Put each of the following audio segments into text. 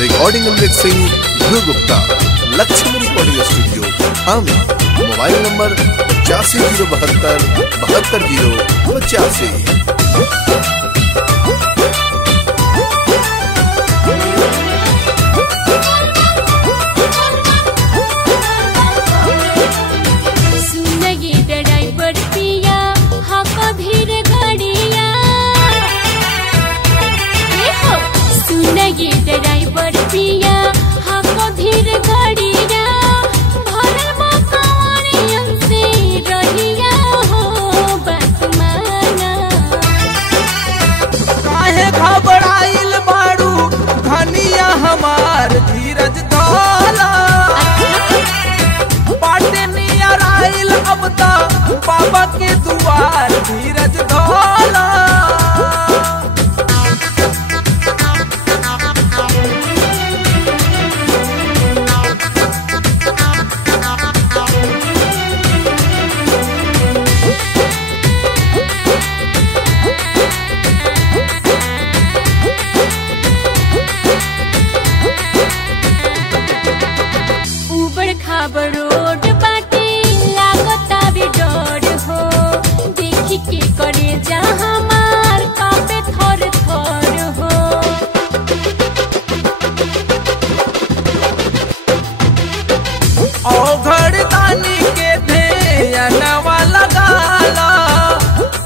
Recording and mixing Dhruv Gupta, Lakshmi recording studio, Thane. Mobile number 8507272085। Driver पिया हाको धीर गाड़िया भरल मकानियन से रहिया हो बात माना। काहे घबराइल बाड़ू धनिया हमार धीरज धोला। बाटे नियर आइल अब ता बाबा के दुआर धीरज धोला। रोड बाटे लागता भी डर हो देखी के करे जा हमार कापे थर थर हो। ओ घरदानी के ध्यानवा लगाला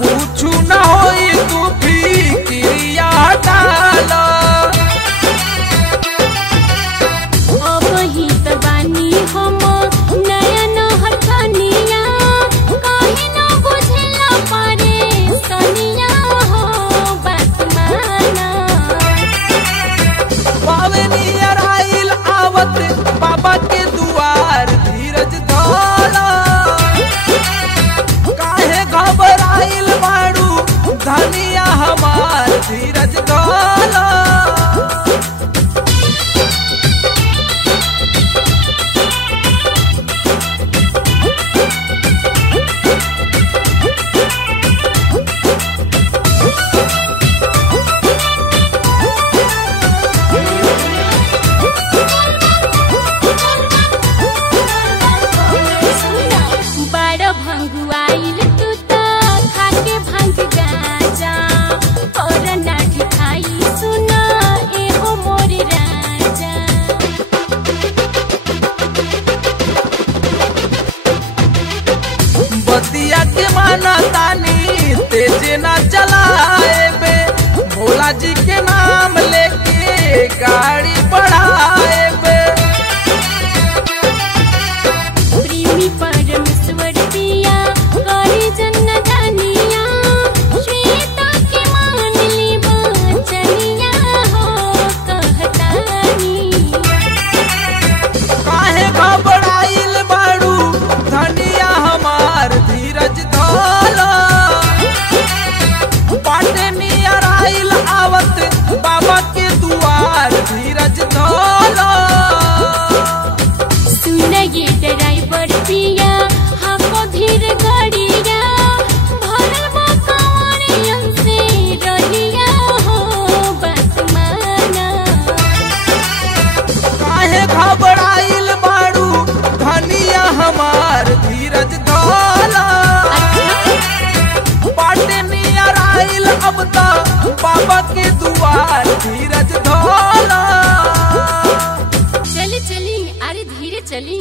कुछु न होई तू फिक्रिया डाला। अब ही तबानी हम नया नहर कनिया काहे न बुझला पारे सनिया हो बात माना। बावे नियर आइल आवत बाबा के दुआर धीरज धोला। काहे घबराइल बाड़ू धनिया हमार धीरज धोला। भंगुआइल तू तो खाके भांग गाजा और नाठी खाई सुना एहो मोर राजा। बतिया के माना तानी तेजे ना चलाए बे भोला जी के नाम लेके गाड़ी बढ़ाए बे। प्रेमी परमेश्वर पिया गरी जन्न जानिया श्वेता के मान ली बचनिया हो कहतानी। काहे घबराइल बाड़ू धनिया हमार धीरज धोला। बाटे नियर आइल आवत बाबा के दुआर धीरज धोला। सुन ये ड्राइवर पिया हाको धीर गाड़िया भरल मकानियन से रहिया हो बात माना। काहे घबराइल बाड़ू धनिया हमार धीरज धोला। बाटे नियर आइल अब ता बाबा के दुआर धीरज धोला। चली चली अरे धीरे चली।